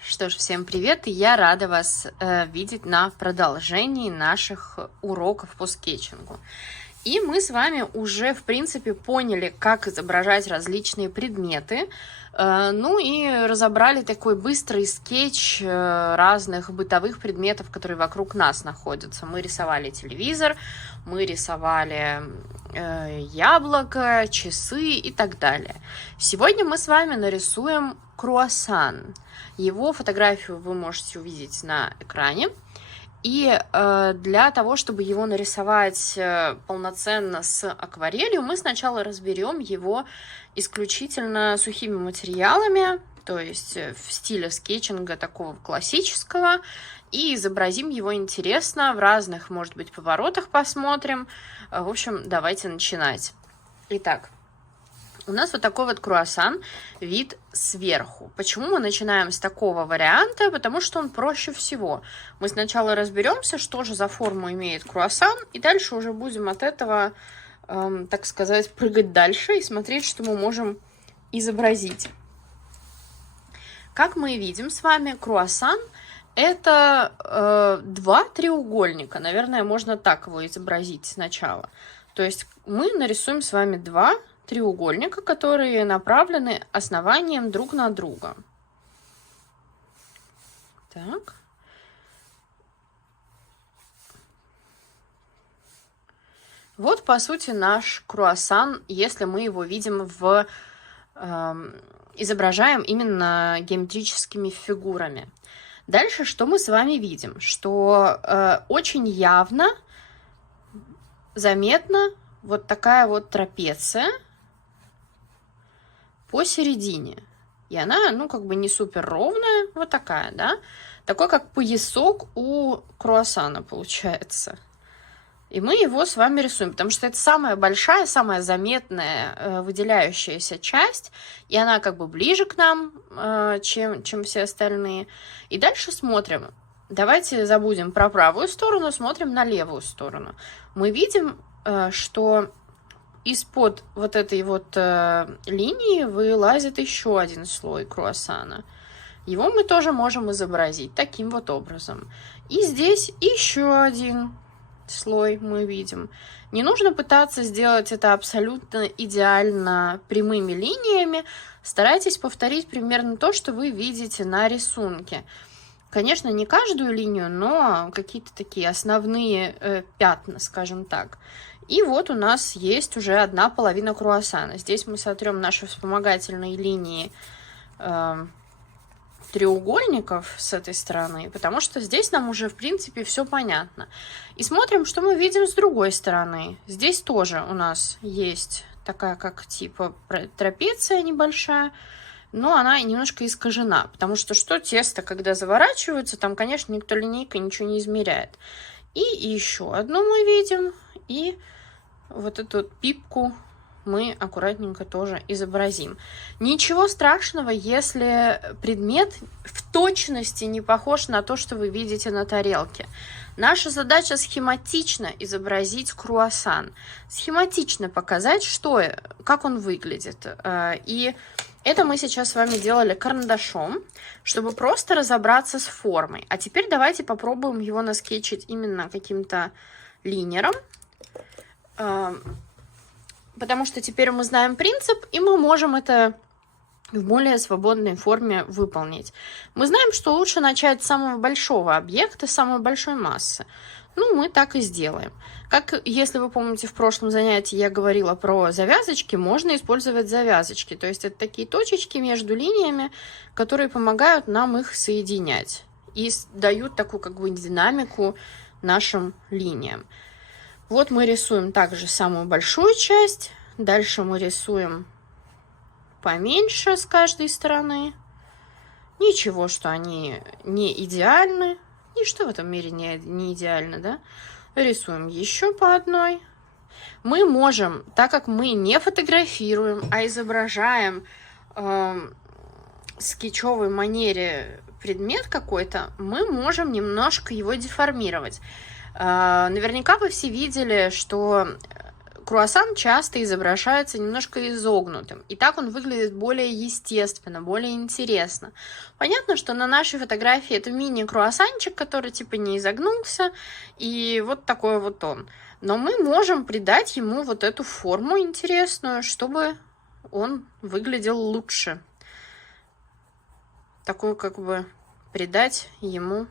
Что ж, всем привет, и я рада вас видеть на продолжении наших уроков по скетчингу. И мы с вами уже, в принципе, поняли, как изображать различные предметы, ну и разобрали такой быстрый скетч разных бытовых предметов, которые вокруг нас находятся. Мы рисовали телевизор, мы рисовали яблоко, часы и так далее. Сегодня мы с вами нарисуем круассан. Его фотографию вы можете увидеть на экране. И для того, чтобы его нарисовать полноценно с акварелью, мы сначала разберем его исключительно сухими материалами, то есть в стиле скетчинга такого классического, и изобразим его интересно, в разных, может быть, поворотах посмотрим. В общем, давайте начинать. Итак, у нас вот такой вот круассан, вид сверху. Почему мы начинаем с такого варианта? Потому что он проще всего. Мы сначала разберемся, что же за форму имеет круассан, и дальше уже будем от этого, так сказать, прыгать дальше и смотреть, что мы можем изобразить. Как мы видим с вами, круассан – это два треугольника. Наверное, можно так его изобразить сначала. То есть мы нарисуем с вами два треугольника, которые направлены основанием друг на друга. Так. Вот, по сути, наш круассан, если мы его видим изображаем именно геометрическими фигурами. Дальше что мы с вами видим? Что очень явно, заметна вот такая вот трапеция посередине. И она, ну, как бы не супер ровная, вот такая, да? Такой, как поясок у круассана получается. И мы его с вами рисуем, потому что это самая большая, самая заметная выделяющаяся часть, и она как бы ближе к нам, чем все остальные. И дальше смотрим. Давайте забудем про правую сторону, смотрим на левую сторону. Мы видим, что из-под вот этой вот линии вылазит еще один слой круассана. Его мы тоже можем изобразить таким вот образом. И здесь еще один слой мы видим. Не нужно пытаться сделать это абсолютно идеально прямыми линиями. Старайтесь повторить примерно то, что вы видите на рисунке. Конечно, не каждую линию, но какие-то такие основные пятна, скажем так. И вот у нас есть уже одна половина круассана. Здесь мы сотрем наши вспомогательные линии треугольников с этой стороны, потому что здесь нам уже, в принципе, все понятно. И смотрим, что мы видим с другой стороны. Здесь тоже у нас есть такая, как типа трапеция небольшая, но она немножко искажена, потому что тесто, когда заворачивается, там, конечно, никто линейкой ничего не измеряет. И еще одну мы видим, и вот эту пипку мы аккуратненько тоже изобразим. Ничего страшного, если предмет в точности не похож на то, что вы видите на тарелке. Наша задача схематично изобразить круассан, схематично показать, как он выглядит. И это мы сейчас с вами делали карандашом, чтобы просто разобраться с формой. А теперь давайте попробуем его наскетчить именно каким-то линером. Потому что теперь мы знаем принцип, и мы можем это в более свободной форме выполнить. Мы знаем, что лучше начать с самого большого объекта, с самой большой массы. Ну, мы так и сделаем. Как, если вы помните, в прошлом занятии я говорила про завязочки, можно использовать завязочки. То есть это такие точечки между линиями, которые помогают нам их соединять и дают такую как бы динамику нашим линиям. Вот мы рисуем также самую большую часть. Дальше мы рисуем поменьше с каждой стороны. Ничего, что они не идеальны. Ничто в этом мире не идеально, да? Рисуем еще по одной. Мы можем, так как мы не фотографируем, а изображаем в скетчевой манере предмет какой-то, мы можем немножко его деформировать. Наверняка вы все видели, что круассан часто изображается немножко изогнутым, и так он выглядит более естественно, более интересно. Понятно, что на нашей фотографии это мини-круассанчик, который типа не изогнулся, и вот такой вот он. Но мы можем придать ему вот эту форму интересную, чтобы он выглядел лучше. Такую как бы придать ему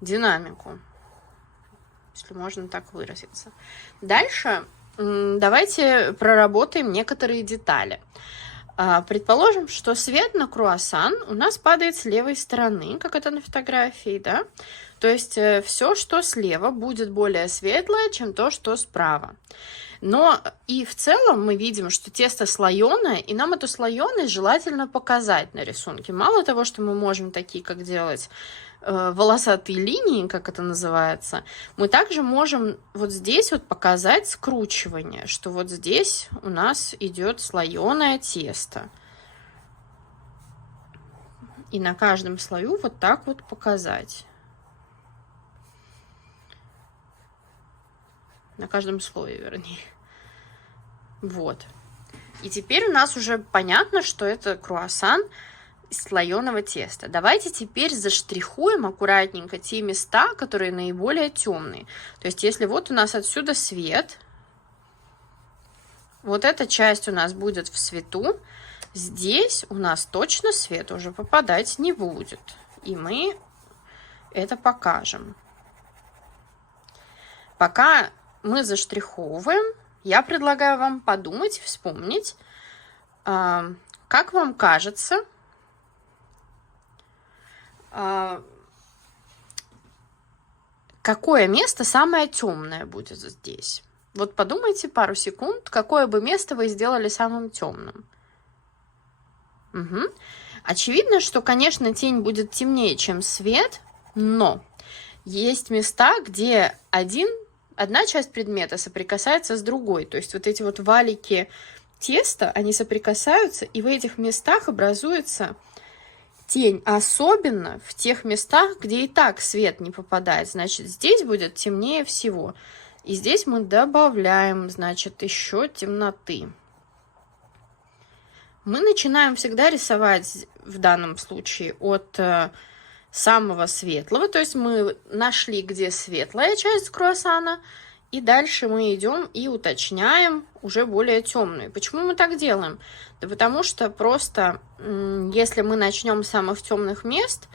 динамику, если можно так выразиться. Дальше давайте проработаем некоторые детали. Предположим, что свет на круассан у нас падает с левой стороны, как это на фотографии, да? То есть все, что слева, будет более светлое, чем то, что справа. Но и в целом мы видим, что тесто слоеное, и нам эту слоеность желательно показать на рисунке. Мало того, что мы можем такие, как делать волосатые линии, как это называется, мы также можем вот здесь вот показать скручивание, что вот здесь у нас идет слоеное тесто. И на каждом слою вот так вот показать. На каждом слое, вернее. Вот. И теперь у нас уже понятно, что это круассан из слоеного теста. Давайте теперь заштрихуем аккуратненько те места, которые наиболее темные. То есть, если вот у нас отсюда свет, вот эта часть у нас будет в свету, здесь у нас точно свет уже попадать не будет. И мы это покажем. Пока мы заштриховываем, я предлагаю вам подумать, вспомнить, как вам кажется, какое место самое темное будет здесь. Вот подумайте пару секунд, какое бы место вы сделали самым темным. Угу. Очевидно, что, конечно, тень будет темнее, чем свет, но есть места, где одна часть предмета соприкасается с другой. То есть вот эти вот валики теста, они соприкасаются, и в этих местах образуется тень, особенно в тех местах, где и так свет не попадает. Значит, здесь будет темнее всего. И здесь мы добавляем, значит, еще темноты. Мы начинаем всегда рисовать в данном случае от самого светлого, то есть мы нашли, где светлая часть круассана, и дальше мы идем и уточняем уже более темную. Почему мы так делаем? Да потому что просто, если мы начнем с самых темных мест,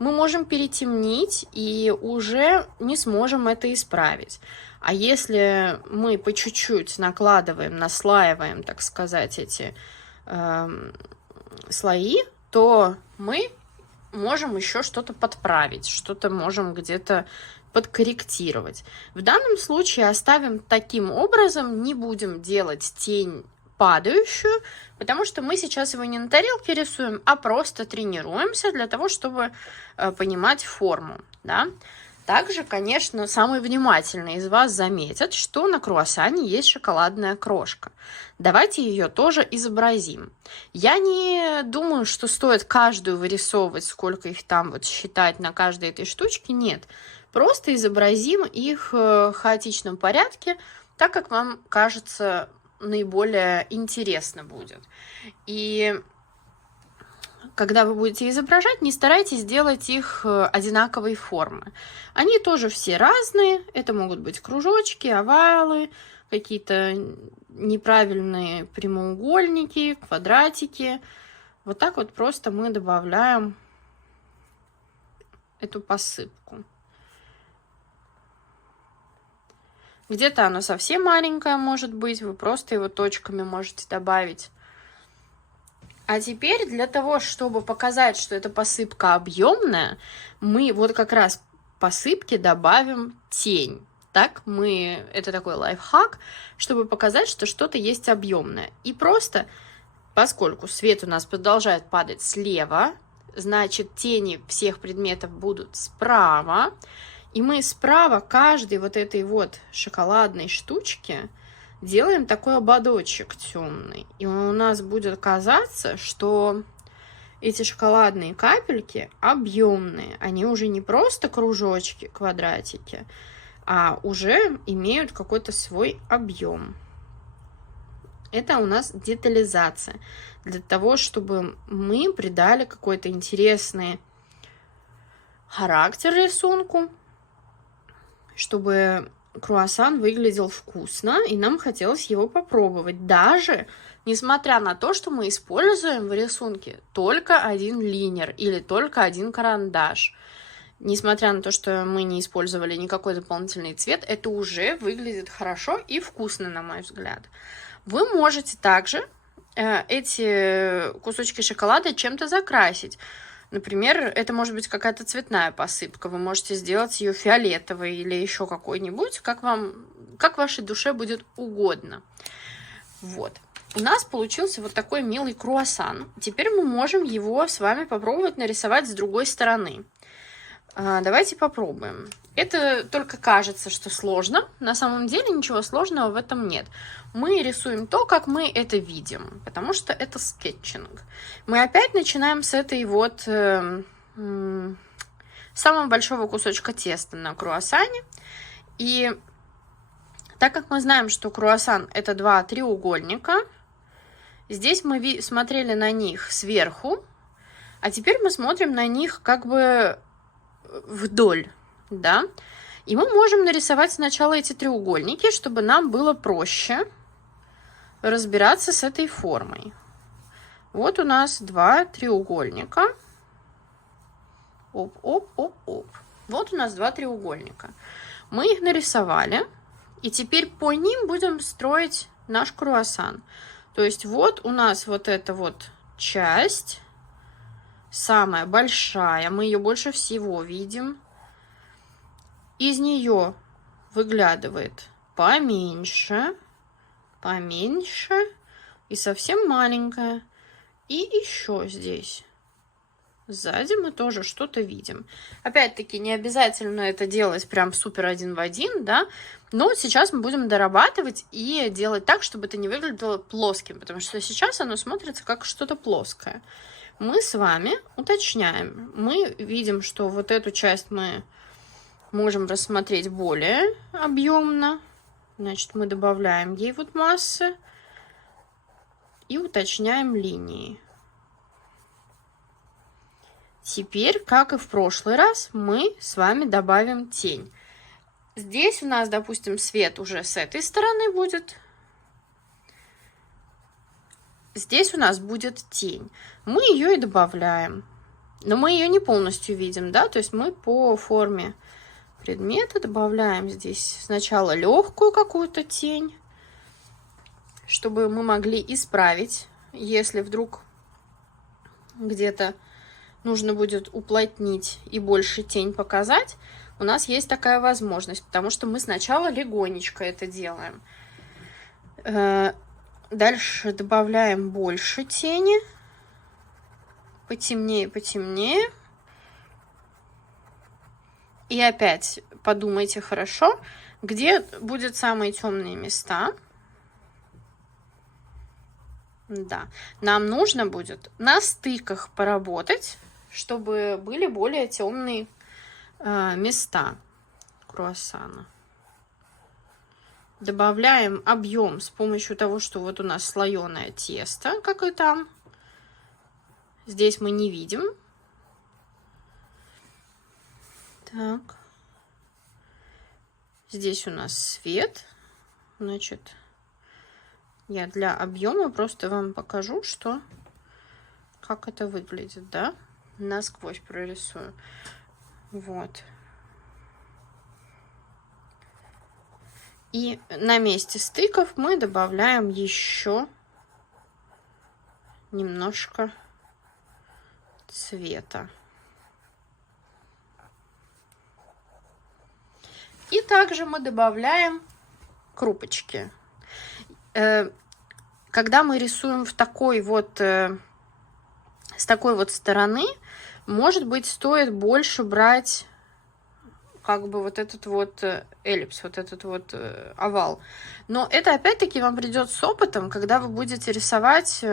мы можем перетемнить и уже не сможем это исправить. А если мы по чуть-чуть накладываем, наслаиваем, так сказать, эти слои, то мы можем еще что-то подправить, что-то можем где-то подкорректировать. В данном случае оставим таким образом, не будем делать тень падающую, потому что мы сейчас его не на тарелке рисуем, а просто тренируемся для того, чтобы понимать форму, да? Также, конечно, самый внимательный из вас заметит, что на круассане есть шоколадная крошка. Давайте ее тоже изобразим. Я не думаю, что стоит каждую вырисовывать, сколько их там вот считать на каждой этой штучке. Нет, просто изобразим их в хаотичном порядке, так как вам кажется наиболее интересно будет. И когда вы будете изображать, не старайтесь делать их одинаковой формы. Они тоже все разные. Это могут быть кружочки, овалы, какие-то неправильные прямоугольники, квадратики. Вот так вот просто мы добавляем эту посыпку. Где-то оно совсем маленькое может быть, вы просто его точками можете добавить. А теперь для того, чтобы показать, что эта посыпка объемная, мы вот как раз посыпке добавим тень. Так, это такой лайфхак, чтобы показать, что что-то есть объемное. И просто, поскольку свет у нас продолжает падать слева, значит, тени всех предметов будут справа. И мы справа каждой вот этой вот шоколадной штучки делаем такой ободочек темный. И у нас будет казаться, что эти шоколадные капельки объемные. Они уже не просто кружочки, квадратики, а уже имеют какой-то свой объем. Это у нас детализация. Для того, чтобы мы придали какой-то интересный характер рисунку, чтобы круассан выглядел вкусно, и нам хотелось его попробовать. Даже несмотря на то, что мы используем в рисунке только один линер или только один карандаш. Несмотря на то, что мы не использовали никакой дополнительный цвет, это уже выглядит хорошо и вкусно, на мой взгляд. Вы можете также эти кусочки шоколада чем-то закрасить. Например, это может быть какая-то цветная посыпка. Вы можете сделать ее фиолетовой или еще какой-нибудь, как вашей душе будет угодно. Вот. У нас получился вот такой милый круассан. Теперь мы можем его с вами попробовать нарисовать с другой стороны. Давайте попробуем. Это только кажется, что сложно. На самом деле ничего сложного в этом нет. Мы рисуем то, как мы это видим, потому что это скетчинг. Мы опять начинаем с этой вот самого большого кусочка теста на круассане. И так как мы знаем, что круассан это два треугольника, здесь мы смотрели на них сверху, а теперь мы смотрим на них как бы вдоль, да, и мы можем нарисовать сначала эти треугольники, чтобы нам было проще разбираться с этой формой. Вот у нас два треугольника. Оп-оп-оп-оп. Вот у нас два треугольника. Мы их нарисовали, и теперь по ним будем строить наш круассан. То есть вот у нас вот эта вот часть, самая большая, мы ее больше всего видим. Из нее выглядывает поменьше, поменьше и совсем маленькая. И еще здесь сзади мы тоже что-то видим. Опять-таки, не обязательно это делать прям супер один в один, да, но сейчас мы будем дорабатывать и делать так, чтобы это не выглядело плоским, потому что сейчас оно смотрится как что-то плоское. Мы с вами уточняем. Мы видим, что вот эту часть мы можем рассмотреть более объемно. Значит, мы добавляем ей вот массы и уточняем линии. Теперь, как и в прошлый раз, мы с вами добавим тень. Здесь у нас, допустим, свет уже с этой стороны будет. Здесь у нас будет тень. Мы ее и добавляем. Но мы ее не полностью видим, да? То есть мы по форме предмета добавляем здесь сначала легкую какую-то тень, чтобы мы могли исправить, если вдруг где-то нужно будет уплотнить и больше тень показать, у нас есть такая возможность, потому что мы сначала легонечко это делаем. Дальше добавляем больше тени, потемнее, потемнее. И опять подумайте хорошо, где будут самые темные места. Да, нам нужно будет на стыках поработать, чтобы были более темные места круассана. Добавляем объем с помощью того, что вот у нас слоеное тесто, как и там. Здесь мы не видим. Так. Здесь у нас свет. Значит, я для объема просто вам покажу, как это выглядит, да? Насквозь прорисую. Вот. И на месте стыков мы добавляем еще немножко цвета. И также мы добавляем крупочки. Когда мы рисуем в такой вот, с такой вот стороны, может быть, стоит больше брать как бы вот этот вот эллипс, вот этот вот овал. Но это опять-таки вам придет с опытом, когда вы будете рисовать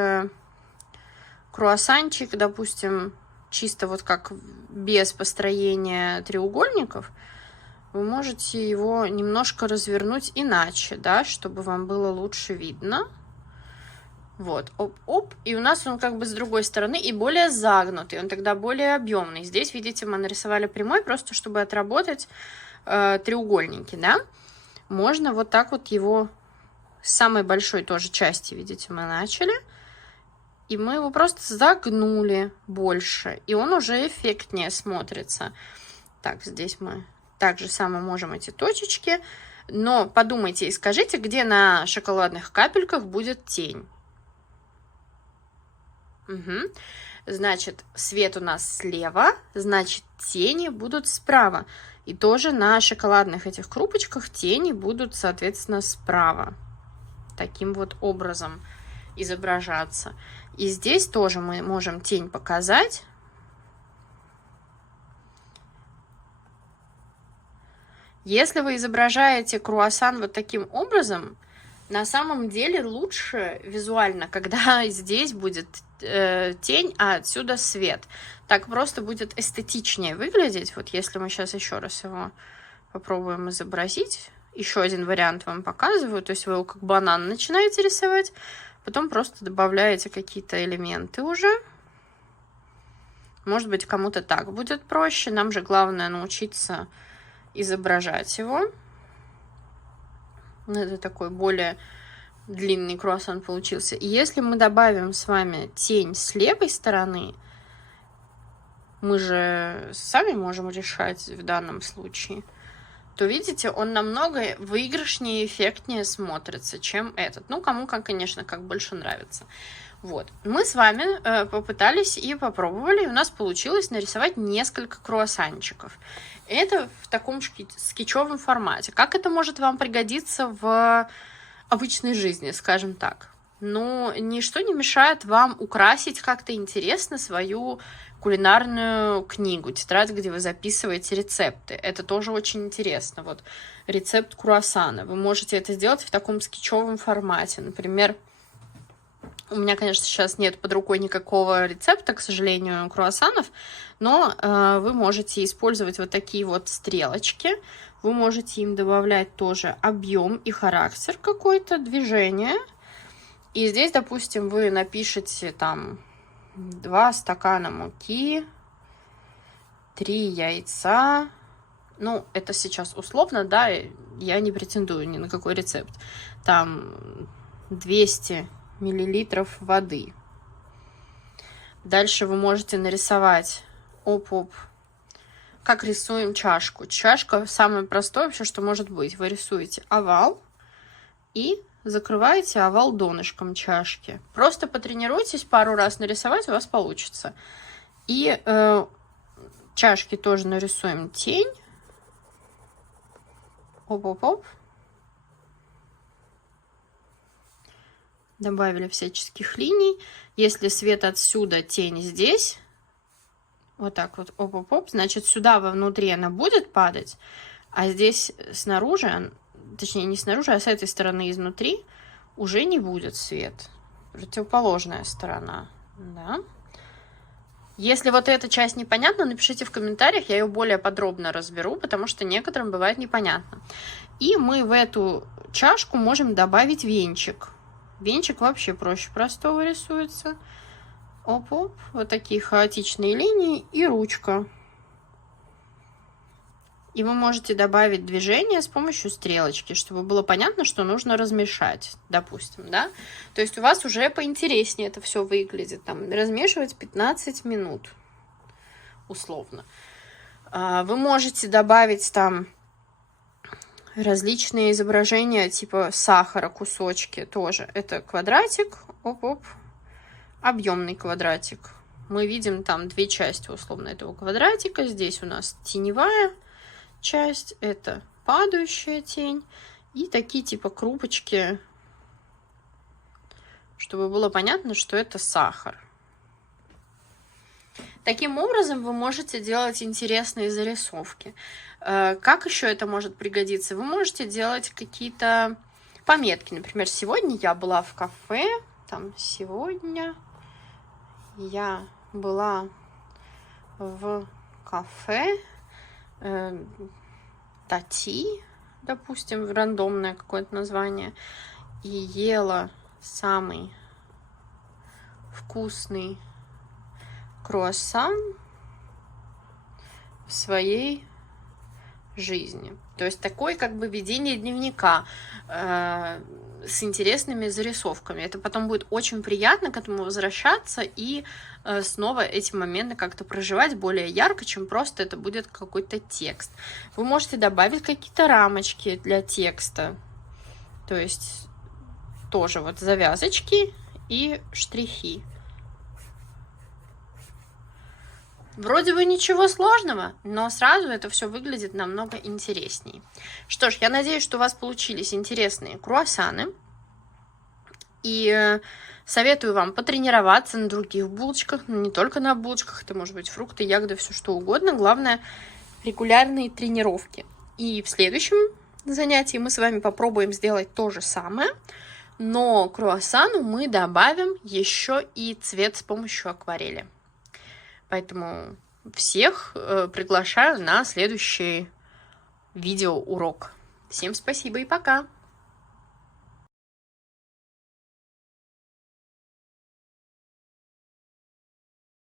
круассанчик, допустим, чисто вот как без построения треугольников, вы можете его немножко развернуть иначе, да, чтобы вам было лучше видно. Вот, оп-оп, и у нас он как бы с другой стороны и более загнутый, он тогда более объемный. Здесь, видите, мы нарисовали прямой, просто чтобы отработать треугольники, да. Можно вот так вот его с самой большой тоже части, видите, мы начали. И мы его просто загнули больше, и он уже эффектнее смотрится. Так, здесь мы так же самое можем эти точечки, но подумайте и скажите, где на шоколадных капельках будет тень. Угу. Значит, свет у нас слева, значит, тени будут справа. И тоже на шоколадных этих крупочках тени будут, соответственно, справа. Таким вот образом изображаться. И здесь тоже мы можем тень показать. Если вы изображаете круассан вот таким образом, на самом деле лучше визуально, когда здесь будет тень, а отсюда свет. Так просто будет эстетичнее выглядеть. Вот если мы сейчас еще раз его попробуем изобразить. Еще один вариант вам показываю. То есть вы его как банан начинаете рисовать, потом просто добавляете какие-то элементы уже. Может быть, кому-то так будет проще. Нам же главное научиться изображать его. Это такой более длинный круассан получился. И если мы добавим с вами тень с левой стороны, мы же сами можем решать в данном случае, то, видите, он намного выигрышнее и эффектнее смотрится, чем этот. Ну, кому, как, конечно, как больше нравится. Вот. Мы с вами попытались и попробовали, и у нас получилось нарисовать несколько круассанчиков. Это в таком скетчевом формате. Как это может вам пригодиться в обычной жизни, скажем так? Ну, ничто не мешает вам украсить как-то интересно свою кулинарную книгу, тетрадь, где вы записываете рецепты. Это тоже очень интересно. Вот рецепт круассана. Вы можете это сделать в таком скетчевом формате. Например, у меня, конечно, сейчас нет под рукой никакого рецепта, к сожалению, круассанов, но вы можете использовать вот такие вот стрелочки. Вы можете им добавлять тоже объем и характер какой-то, движение. И здесь, допустим, вы напишите там 2 стакана муки, 3 яйца. Ну, это сейчас условно, да, я не претендую ни на какой рецепт. Там 200 миллилитров воды. Дальше вы можете нарисовать, оп-оп, как рисуем чашку. Чашка самое простое вообще, что может быть. Вы рисуете овал и закрываете овал донышком чашки. Просто потренируйтесь пару раз нарисовать, у вас получится. И чашки тоже нарисуем тень. Оп-оп-оп. Добавили всяческих линий. Если свет отсюда, тень здесь. Вот так вот, оп-оп-оп. Значит, сюда вовнутри она будет падать. А здесь снаружи, точнее не снаружи, а с этой стороны изнутри уже не будет свет. Противоположная сторона. Да. Если вот эта часть непонятна, напишите в комментариях, я ее более подробно разберу, потому что некоторым бывает непонятно. И мы в эту чашку можем добавить венчик. Венчик вообще проще простого рисуется. Оп-оп, вот такие хаотичные линии и ручка. И вы можете добавить движение с помощью стрелочки, чтобы было понятно, что нужно размешать, допустим, да. То есть у вас уже поинтереснее это все выглядит. Там размешивать 15 минут, условно. Вы можете добавить там различные изображения типа сахара, кусочки тоже. Это квадратик, оп-оп, объемный квадратик. Мы видим там 2 части условно этого квадратика. Здесь у нас теневая часть, это падающая тень. И такие типа крупочки, чтобы было понятно, что это сахар. Таким образом, вы можете делать интересные зарисовки. Как еще это может пригодиться? Вы можете делать какие-то пометки. Например, сегодня я была в кафе. Там сегодня я была в кафе Тати, допустим, рандомное какое-то название, и ела самый вкусный круассан в своей жизни. То есть такое как бы ведение дневника с интересными зарисовками. Это потом будет очень приятно к этому возвращаться и снова эти моменты как-то проживать более ярко, чем просто это будет какой-то текст. Вы можете добавить какие-то рамочки для текста. То есть тоже вот завязочки и штрихи. Вроде бы ничего сложного, но сразу это все выглядит намного интересней. Что ж, я надеюсь, что у вас получились интересные круассаны. И советую вам потренироваться на других булочках, не только на булочках, это может быть фрукты, ягоды, все что угодно. Главное, регулярные тренировки. И в следующем занятии мы с вами попробуем сделать то же самое, но к круассану мы добавим еще и цвет с помощью акварели. Поэтому всех приглашаю на следующий видеоурок. Всем спасибо и пока!